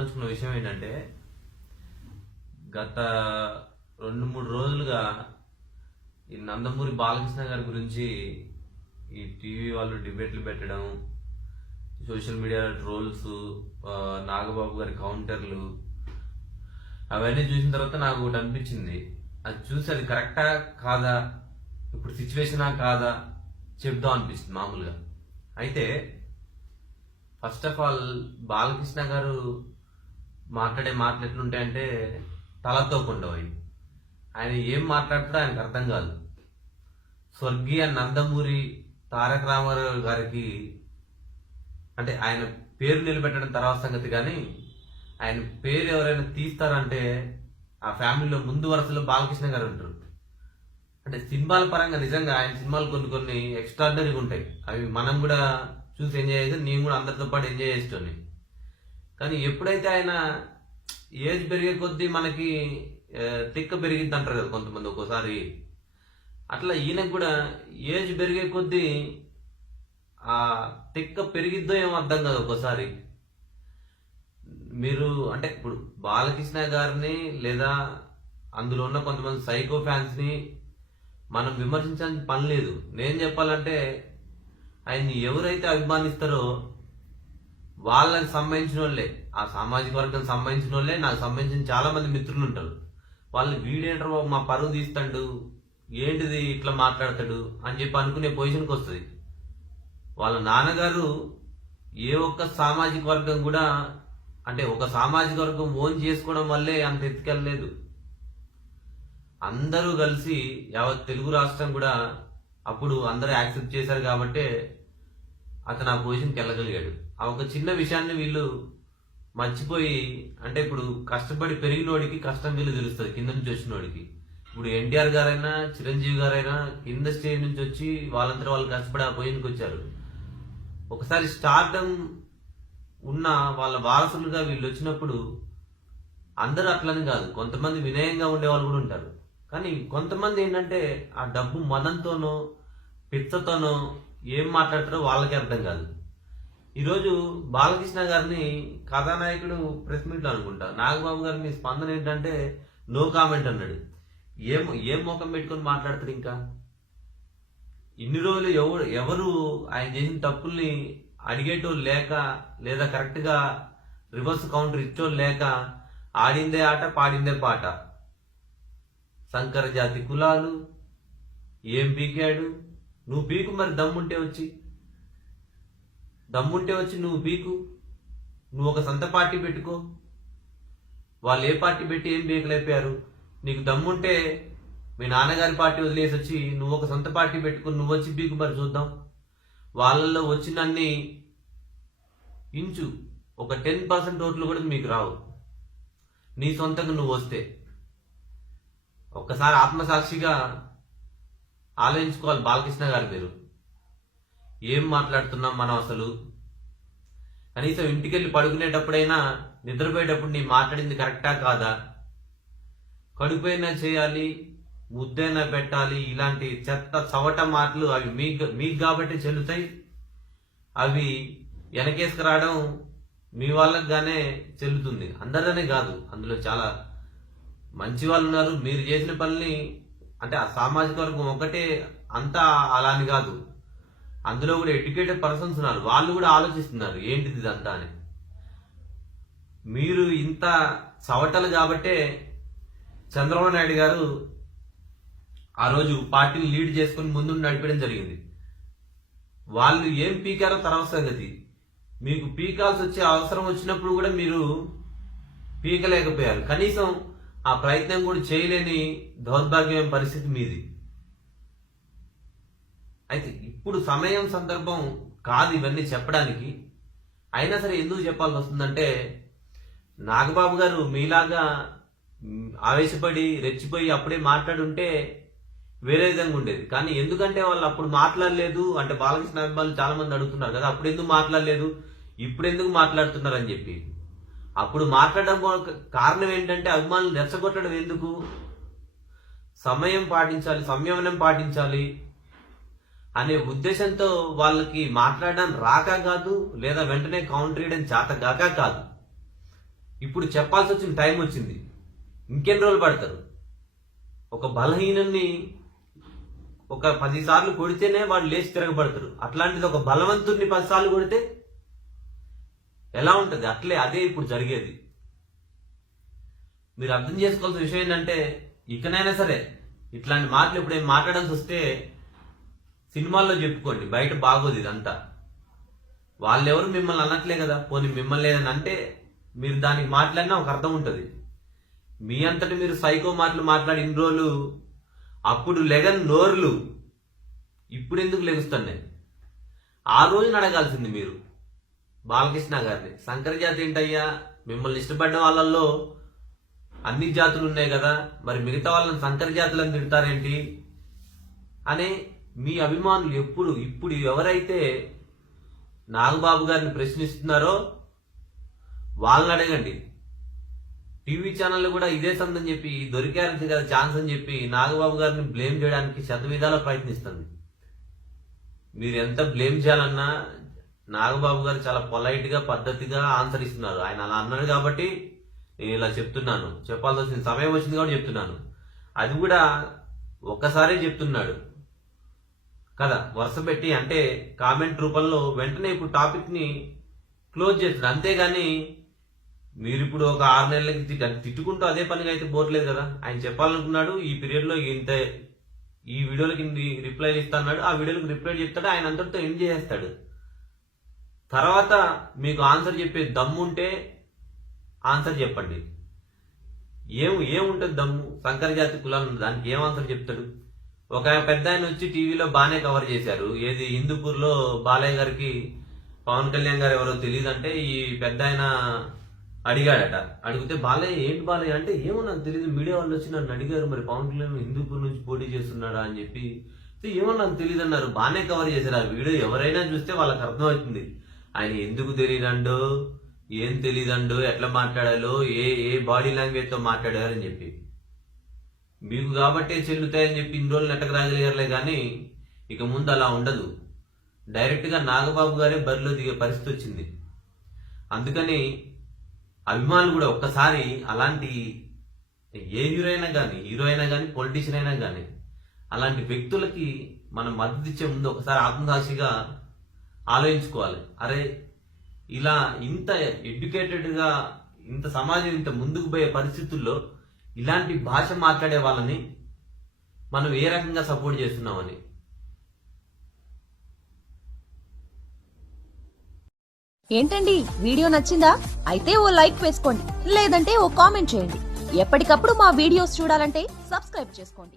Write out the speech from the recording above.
చెప్పదలుచుకున్న విషయం ఏంటంటే గత రెండు మూడు రోజులుగా ఈ నందమూరి బాలకృష్ణ గారి గురించి ఈ టీవీ వాళ్ళు డిబేట్లు పెట్టడం సోషల్ మీడియా ట్రోల్స్ నాగబాబు గారి కౌంటర్లు అవన్నీ చూసిన తర్వాత నాకు ఒకటి అనిపించింది. అది చూసి అది కరెక్టా కాదా? ఇప్పుడు సిచ్యువేషనా కాదా? చెప్దాం అనిపిస్తుంది మామూలుగా. అయితే ఫస్ట్ ఆఫ్ ఆల్ బాలకృష్ణ గారు మాట్లాడే మాటలు ఎట్లుంటాయంటే తలతో ఆయన ఏం మాట్లాడుతాడో ఆయనకు అర్థం కాదు. స్వర్గీయ నందమూరి తారక రామారావు గారికి అంటే ఆయన పేరు నిలబెట్టడం తర్వాత సంగతి కానీ ఆయన పేరు ఎవరైనా తీస్తారంటే ఆ ఫ్యామిలీలో ముందు వరుసలో బాలకృష్ణ గారు ఉంటారు. అంటే సినిమాల పరంగా నిజంగా ఆయన సినిమాలు కొన్ని కొన్ని ఎక్స్ట్రాడినరీగా ఉంటాయి. అవి మనం కూడా చూసి ఎంజాయ్ చేసి నేను కూడా అందరితో పాటు ఎంజాయ్ చేసేటోని కానీ ఎప్పుడైతే ఆయన ఏజ్ పెరిగే కొద్దీ మనకి తిక్క పెరిగిద్ది అంటారు కదా కొంతమంది ఒక్కోసారి. అట్లా ఈయనకు కూడా ఏజ్ పెరిగే కొద్దీ ఆ తిక్క పెరిగిద్దో ఏమో అర్థం కాదు ఒక్కోసారి. మీరు అంటే ఇప్పుడు బాలకృష్ణ గారిని లేదా అందులో ఉన్న కొంతమంది సైకో ఫ్యాన్స్ని మనం విమర్శించాల్సిన పని లేదు. నేను చెప్పాలంటే ఆయన్ని ఎవరైతే అభిమానిస్తారో వాళ్ళకి సంబంధించిన వాళ్ళే. ఆ సామాజిక వర్గం సంబంధించిన వాళ్ళే. నాకు సంబంధించిన చాలా మంది మిత్రులు ఉంటారు. వాళ్ళు వీడేంటారు బాబు మా పరువు తీస్తాడు. ఏంటిది ఇట్లా మాట్లాడతాడు అని చెప్పి అనుకునే పొజిషన్కి వస్తుంది. వాళ్ళ నాన్నగారు ఏ ఒక్క సామాజిక వర్గం కూడా అంటే ఒక సామాజిక వర్గం ఓన్ చేసుకోవడం వల్లే అంత ఎత్తుకెళ్ళలేదు. అందరూ కలిసి యావత్ తెలుగు రాష్ట్రం కూడా అప్పుడు అందరూ యాక్సెప్ట్ చేశారు కాబట్టే అతను ఆ పొజిషన్కి వెళ్ళగలిగాడు. ఆ ఒక చిన్న విషయాన్ని వీళ్ళు మర్చిపోయి అంటే ఇప్పుడు కష్టపడి పెరిగినోడికి కష్టం వీళ్ళు తెలుస్తుంది కింద నుంచి వచ్చినోడికి. ఇప్పుడు ఎన్టీఆర్ గారైనా చిరంజీవి గారైనా కింద స్టేజ్ నుంచి వచ్చి వాళ్ళంతా వాళ్ళు కష్టపడి ఆ పొయ్యికి వచ్చారు. ఒకసారి స్టార్డమ్ ఉన్న వాళ్ళ వారసులుగా వీళ్ళు వచ్చినప్పుడు అందరూ అట్లని కాదు. కొంతమంది వినయంగా ఉండేవాళ్ళు కూడా ఉంటారు. కానీ కొంతమంది ఏంటంటే ఆ డబ్బు మదంతోనో పిచ్చతోనో ఏం మాట్లాడతారో వాళ్ళకి అర్థం కాదు. ఈరోజు బాలకృష్ణ గారిని కథానాయకుడు ప్రెస్ మీట్లో అనుకుంటా. నాగబాబు గారి మీ స్పందన ఏంటంటే నో కామెంట్ అన్నాడు. ఏం ఏం ముఖం పెట్టుకొని మాట్లాడతాడు ఇంకా? ఇన్ని రోజులు ఎవరు ఎవరు ఆయన చేసిన తప్పుల్ని అడిగేటోళ్ళు లేక లేదా కరెక్ట్గా రివర్స్ కౌంటర్ ఇచ్చేవాళ్ళు లేక ఆడిందే ఆట పాడిందే పాట. సంకర జాతి కులాలు ఏం పీకాడు? నువ్వు పీకు మరి దమ్ముంటే వచ్చి. దమ్ముంటే వచ్చి నువ్వు బీకు. నువ్వు ఒక సొంత పార్టీ పెట్టుకో. వాళ్ళు ఏ పార్టీ పెట్టి ఏం పీకలేపారు నీకు దమ్ముంటే మీ నాన్నగారి పార్టీ వదిలేసి వచ్చి నువ్వు ఒక సొంత పార్టీ పెట్టుకుని నువ్వు వచ్చి బీకు మరి చూద్దాం. వాళ్ళల్లో వచ్చినన్ని ఇంచు ఒక టెన్ పర్సెంట్ ఓట్లు కూడా మీకు రావు. నీ సొంతంగా నువ్వు వస్తే. ఒక్కసారి ఆత్మసాక్షిగా ఆలోచించుకోవాలి బాలకృష్ణ గారు పేరు. ఏం మాట్లాడుతున్నాం మనం అసలు? కనీసం ఇంటికెళ్ళి పడుకునేటప్పుడైనా నిద్రపోయేటప్పుడు నీ మాట్లాడింది కరెక్టా కాదా? కడుపైనా చేయాలి ముద్దైనా పెట్టాలి ఇలాంటి చెత్త చవట మాటలు అవి మీకు మీకు కాబట్టి చెల్లుతాయి. అవి వెనకేసుకురావడం మీ వాళ్ళకిగానే చెల్లుతుంది. అందరిదనే కాదు. అందులో చాలా మంచి వాళ్ళు ఉన్నారు. మీరు చేసిన పనిని అంటే ఆ సామాజిక వర్గం ఒకటే అంతా అలా అని కాదు. అందులో కూడా ఎడ్యుకేటెడ్ పర్సన్స్ ఉన్నారు. వాళ్ళు కూడా ఆలోచిస్తున్నారు ఏంటిది ఇదంతా అని. మీరు ఇంత చవటలు కాబట్టే చంద్రబాబు నాయుడు గారు ఆ రోజు పార్టీని లీడ్ చేసుకుని ముందు నడిపడం జరిగింది. వాళ్ళు ఏం పీకారో తర్వాత సంగతి. మీకు పీకాల్సి వచ్చే అవసరం వచ్చినప్పుడు కూడా మీరు పీకలేకపోయారు. కనీసం ఆ ప్రయత్నం కూడా చేయలేని దౌర్భాగ్యమైన పరిస్థితి మీది. అయితే ఇప్పుడు సమయం సందర్భం కాదు ఇవన్నీ చెప్పడానికి. అయినా సరే ఎందుకు చెప్పాల్సి వస్తుందంటే నాగబాబు గారు మీలాగా ఆవేశపడి రెచ్చిపోయి అప్పుడే మాట్లాడుంటే వేరే విధంగా ఉండేది. కానీ ఎందుకంటే వాళ్ళు అప్పుడు మాట్లాడలేదు అంటే బాలకృష్ణ అభిమానులు చాలా మంది అడుగుతున్నారు కదా అప్పుడు ఎందుకు మాట్లాడలేదు? ఇప్పుడు ఎందుకు మాట్లాడుతున్నారు అని చెప్పి. అప్పుడు మాట్లాడడం కారణం ఏంటంటే అభిమానులు రెచ్చగొట్టడం ఎందుకు? సమయం పాటించాలి సంయమనం పాటించాలి. అనే ఉద్దేశంతో వాళ్ళకి మాట్లాడడం రాక కాదు లేదా వెంటనే కౌంటర్ చేయడం చేత కాదు. ఇప్పుడు చెప్పాల్సి వచ్చిన టైం వచ్చింది. ఇంకెన్ని రోజులు పడతారు? ఒక బలహీనుని ఒక పదిసార్లు కొడితేనే వాళ్ళు లేచి తిరగబడతారు అట్లాంటిది ఒక బలవంతుడిని పది సార్లు కొడితే ఎలా ఉంటుంది? అట్లే అదే ఇప్పుడు జరిగేది. మీరు అర్థం చేసుకోవాల్సిన విషయం ఏంటంటే ఇకనైనా సరే ఇట్లాంటి మాటలు ఎప్పుడేం మాట్లాడాల్సి వస్తే సినిమాల్లో చెప్పుకోండి బయట బాగోదు ఇదంతా. వాళ్ళెవరు మిమ్మల్ని అనట్లే కదా? పోనీ మిమ్మల్ని లేదని అంటే మీరు దానికి మాట్లాడినా ఒక అర్థం ఉంటుంది. మీ అంతటి మీరు సైకో మాటలు మాట్లాడి ఇన్ని రోజులు అప్పుడు లెగన్ నోర్లు ఇప్పుడు ఎందుకు లెగుస్తున్నాయి? ఆ రోజున అడగాల్సింది మీరు బాలకృష్ణ గారిని. శంకర జాతి ఏంటయ్యా? మిమ్మల్ని ఇష్టపడిన వాళ్ళల్లో అన్ని జాతులు ఉన్నాయి కదా మరి మిగతా వాళ్ళని శంకర జాతులను తింటారేంటి అని మీ అభిమానులు ఎప్పుడు ఇప్పుడు ఎవరైతే నాగబాబు గారిని ప్రశ్నిస్తున్నారో వాళ్ళని అడగండి. టీవీ ఛానల్ కూడా ఇదే సందని చెప్పి దొరికారు కదా ఛాన్స్ అని చెప్పి నాగబాబు గారిని బ్లేమ్ చేయడానికి శత విధాలా ప్రయత్నిస్తుంది. మీరు ఎంత బ్లేమ్ చేయాలన్నా నాగబాబు గారు చాలా పొలైట్గా పద్ధతిగా ఆన్సర్ ఇస్తున్నారు. ఆయన అలా అన్నాడు కాబట్టి నేను ఇలా చెప్తున్నాను. చెప్పాల్సి వచ్చిన సమయం వచ్చింది కాబట్టి చెప్తున్నాను. అది కూడా ఒక్కసారే చెప్తున్నాడు. కదా వరుస పెట్టి అంటే కామెంట్ రూపంలో వెంటనే ఇప్పుడు టాపిక్ని క్లోజ్ చేస్తారు అంతేగాని మీరు ఇప్పుడు ఒక ఆరు నెలలకి తిట్టుకుంటూ అదే పనిగా అయితే పోట్లేదు కదా. ఆయన చెప్పాలనుకున్నాడు ఈ పీరియడ్లో ఇంత ఈ వీడియోలకి రిప్లై ఇస్తాడు ఆ వీడియోలకు రిప్లై చెప్తాడు ఆయన అంతటితో ఎండ్ చేసేస్తాడు. తర్వాత మీకు ఆన్సర్ చెప్పే దమ్ముంటే ఆన్సర్ చెప్పండి. ఏం ఏముంటుంది దమ్ము? సంకర జాతి కులాలు దానికి ఏం ఆన్సర్ చెప్తాడు? ఒక పెద్ద ఆయన వచ్చి టీవీలో బాగానే కవర్ చేశారు. ఏది హిందూపూర్లో బాలయ్య గారికి పవన్ కళ్యాణ్ గారు ఎవరో తెలియదంటే ఈ పెద్ద ఆయన అడిగాడట. అడిగితే బాలయ్య ఏంటి బాలయ్య? అంటే ఏమో నాకు తెలియదు మీడియా వాళ్ళు వచ్చి నన్ను అడిగారు మరి పవన్ కళ్యాణ్ హిందూపూర్ నుంచి పోటీ చేస్తున్నాడా? అని చెప్పి ఏమో నాకు తెలియదు అన్నారు. బాగానే కవర్ చేశారు. ఆ వీడియో ఎవరైనా చూస్తే వాళ్ళకి అర్థమవుతుంది. ఆయన ఎందుకు తెలియదండో ఏం తెలియదండో ఎట్లా మాట్లాడాలో ఏ ఏ బాడీ లాంగ్వేజ్తో మాట్లాడారని చెప్పి. మీకు కాబట్టే చెల్లుతాయని చెప్పి ఇన్ని రోజులు నెట్టకు కానీ ఇక ముందు అలా ఉండదు. డైరెక్ట్గా నాగబాబు గారే బరిలో దిగే పరిస్థితి వచ్చింది. అందుకని అభిమానులు కూడా ఒక్కసారి అలాంటి ఏ హీరో అయినా కానీ హీరో అయినా కానీ పొలిటీషియన్ అయినా కానీ అలాంటి వ్యక్తులకి మనం మద్దతు ఇచ్చే ముందు ఒకసారి ఆత్మసాక్షిగా ఆలోచించుకోవాలి. అరే ఇలా ఇంత ఎడ్యుకేటెడ్గా ఇంత సమాజం ఇంత ముందుకు పోయే పరిస్థితుల్లో ఇలాంటి భాష మాట్లాడే వాళ్ళని మనం ఏ రకంగా సపోర్ట్ చేస్తున్నామని? ఏంటండి? వీడియో నచ్చిందా? అయితే ఓ లైక్ వేసుకోండి. లేదంటే ఓ కామెంట్ చేయండి. ఎప్పటికప్పుడు మా వీడియోస్ చూడాలంటే సబ్స్క్రైబ్ చేసుకోండి.